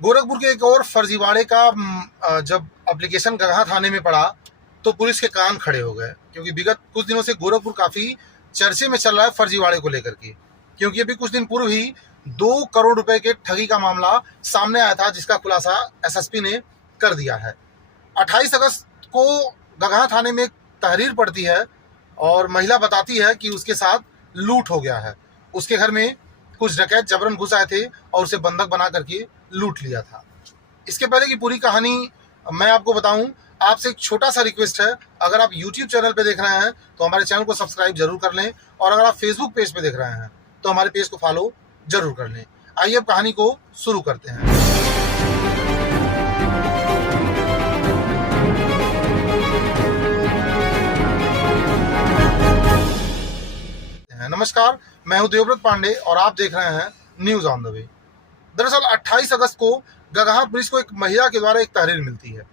गोरखपुर के एक और फर्जीवाड़े का जब एप्लीकेशन गगहा थाने में पड़ा तो पुलिस के कान खड़े हो गए, क्योंकि विगत कुछ दिनों से गोरखपुर काफ़ी चर्चे में चल रहा है फर्जीवाड़े को लेकर के। क्योंकि अभी कुछ दिन पूर्व ही 2 करोड़ रुपए के ठगी का मामला सामने आया था, जिसका खुलासा एसएसपी ने कर दिया है। 28 अगस्त को गगहा थाने में एक तहरीर पड़ती है और महिला बताती है कि उसके साथ लूट हो गया है। उसके घर में कुछ डकैत जबरन घुस आए थे और उसे बंधक बना करके लूट लिया था। इसके पहले की पूरी कहानी मैं आपको बताऊं, आपसे एक छोटा सा रिक्वेस्ट है, अगर आप YouTube चैनल पे देख रहे हैं तो हमारे चैनल को सब्सक्राइब जरूर कर लें, और अगर आप Facebook पेज पे देख रहे हैं तो हमारे पेज को फॉलो जरूर कर लें। आइए अब कहानी को शुरू करते हैं। नमस्कार, मैं हूं देवव्रत पांडे और आप देख रहे हैं न्यूज ऑन द वे। दरअसल 28 अगस्त को गगहा पुलिस को एक महिला के द्वारा एक तहरीर मिलती है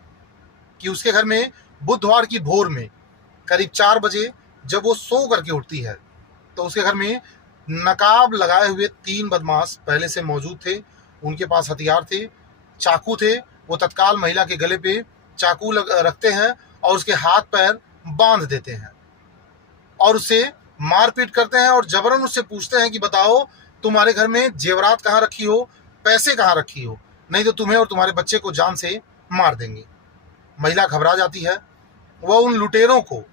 कि उसके घर में बुधवार की भोर में करीब 4 बजे जब वो सो करके उठती है तो उसके घर में नकाब लगाए हुए 3 बदमाश पहले से मौजूद थे। उनके पास हथियार थे, चाकू थे। वो तत्काल महिला के गले पे चाकू रखते हैं और उसके हाथ पैर बांध देते हैं और उससे मारपीट करते हैं और जबरन उससे पूछते हैं कि बताओ तुम्हारे घर में जेवरात कहाँ रखी हो, पैसे कहाँ रखी हो, नहीं तो तुम्हें और तुम्हारे बच्चे को जान से मार देंगे। महिला घबरा जाती है। वह उन लुटेरों को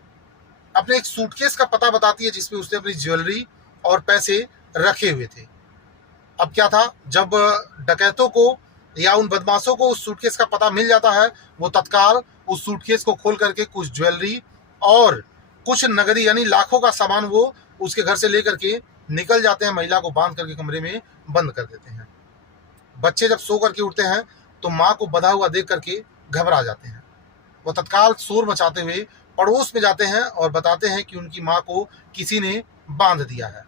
अपने एक सूटकेस का पता बताती है जिसमें उसने अपनी ज्वेलरी और पैसे रखे हुए थे। अब क्या था, जब डकैतों को या उन बदमाशों को उस सूटकेस का पता मिल जाता है, वो तत्काल उस सूटकेस को खोल करके कुछ ज्वेलरी और कुछ नगदी यानी लाखों का सामान वो उसके घर से लेकर के निकल जाते हैं। महिला को बांध करके कमरे में बंद कर देते हैं। बच्चे जब सो करके उठते हैं तो माँ को बंधा हुआ देख करके घबरा जाते हैं। वो तत्काल शोर मचाते हुए पड़ोस में जाते हैं और बताते हैं कि उनकी माँ को किसी ने बांध दिया है।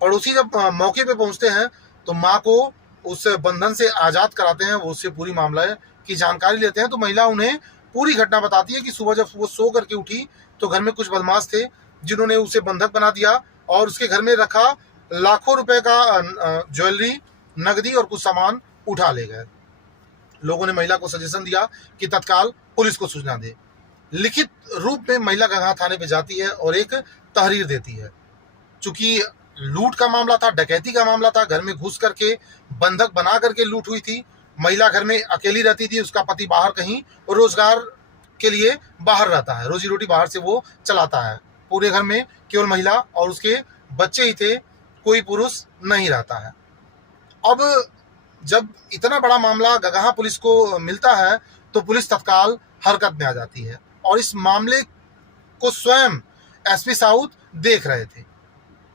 पड़ोसी जब मौके पे पहुंचते हैं तो माँ को उस बंधन से आज़ाद कराते हैं। वो उससे पूरी मामला की जानकारी लेते हैं तो महिला उन्हें पूरी घटना बताती है कि सुबह जब वो सो करके उठी तो घर में कुछ बदमाश थे जिन्होंने उसे बंधक बना दिया और उसके घर में रखा लाखों रुपए का ज्वेलरी, नगदी और कुछ सामान उठा ले गए। लोगों ने महिला को सजेशन दिया कि तत्काल पुलिस को सूचना दे। लिखित रूप में महिला गगहा थाने पे जाती है और एक तहरीर देती है। चूंकि लूट का मामला था, डकैती का मामला था, घर में घुस करके बंधक बना करके लूट हुई थी। महिला घर में अकेली रहती थी, उसका पति बाहर कहीं रोजगार के लिए बाहर रहता है, रोजी रोटी बाहर से वो चलाता है। पूरे घर में केवल महिला और उसके बच्चे ही थे, कोई पुरुष नहीं रहता है। अब जब इतना बड़ा मामला गगहा पुलिस को मिलता है तो पुलिस तत्काल हरकत में आ जाती है और इस मामले को स्वयं एसपी साउथ देख रहे थे।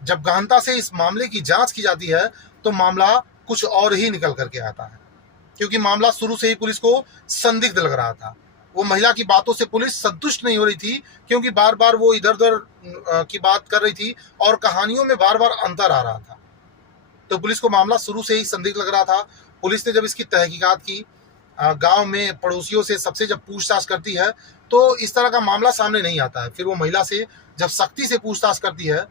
जब गहनता से इस मामले की जांच की जाती है तो मामला कुछ और ही निकल करके आता है, क्योंकि मामला शुरू से ही पुलिस को संदिग्ध लग रहा था। वो महिला की बातों से पुलिस संतुष्ट नहीं हो रही थी, क्योंकि बार बार वो इधर उधर की बात कर रही थी और कहानियों में बार बार अंतर आ रहा था। तो पुलिस को मामला शुरू से ही संदिग्ध लग रहा था। पुलिस ने जब इसकी तहकीकात की, गांव में पड़ोसियों से सबसे जब पूछताछ करती है तो इस तरह का मामला सामने नहीं आता है। फिर वो महिला से जब सख्ती से पूछताछ करती है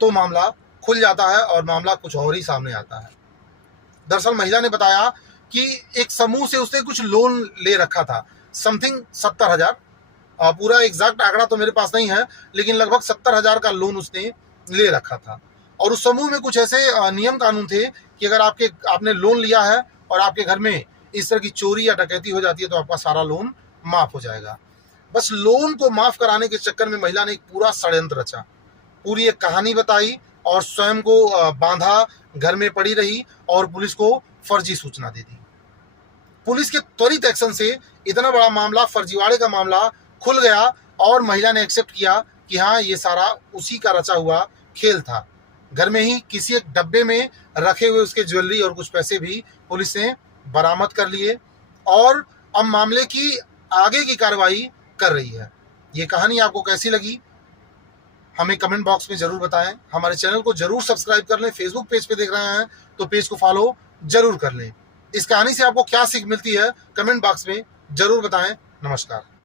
तो मामला खुल जाता है और मामला कुछ और ही सामने आता है। दरअसल महिला ने बताया कि एक समूह से उसने कुछ लोन ले रखा था, समथिंग 70,000। पूरा एग्जैक्ट आंकड़ा तो मेरे पास नहीं है, लेकिन लगभग 70,000 का लोन उसने ले रखा था। और उस समूह में कुछ ऐसे नियम कानून थे कि अगर आपने लोन लिया है और आपके घर में इस तरह की चोरी या डकैती हो जाती है तो आपका सारा लोन माफ हो जाएगा। बस लोन को माफ कराने के चक्कर में महिला ने एक पूरा षड्यंत्र रचा, पूरी एक कहानी बताई और स्वयं को बांधा, घर में पड़ी रही और पुलिस को फर्जी सूचना दे दी। पुलिस के त्वरित एक्शन से इतना बड़ा मामला, फर्जीवाड़े का मामला खुल गया और महिला ने एक्सेप्ट किया कि हाँ, ये सारा उसी का रचा हुआ खेल था। घर में ही किसी एक डब्बे में रखे हुए उसके ज्वेलरी और कुछ पैसे भी पुलिस ने बरामद कर लिए और अब मामले की आगे की कार्रवाई कर रही है। ये कहानी आपको कैसी लगी हमें कमेंट बॉक्स में जरूर बताएं। हमारे चैनल को जरूर सब्सक्राइब कर लें। फेसबुक पेज पे देख रहे हैं तो पेज को फॉलो जरूर कर लें। इस कहानी से आपको क्या सीख मिलती है कमेंट बॉक्स में जरूर बताएं। नमस्कार।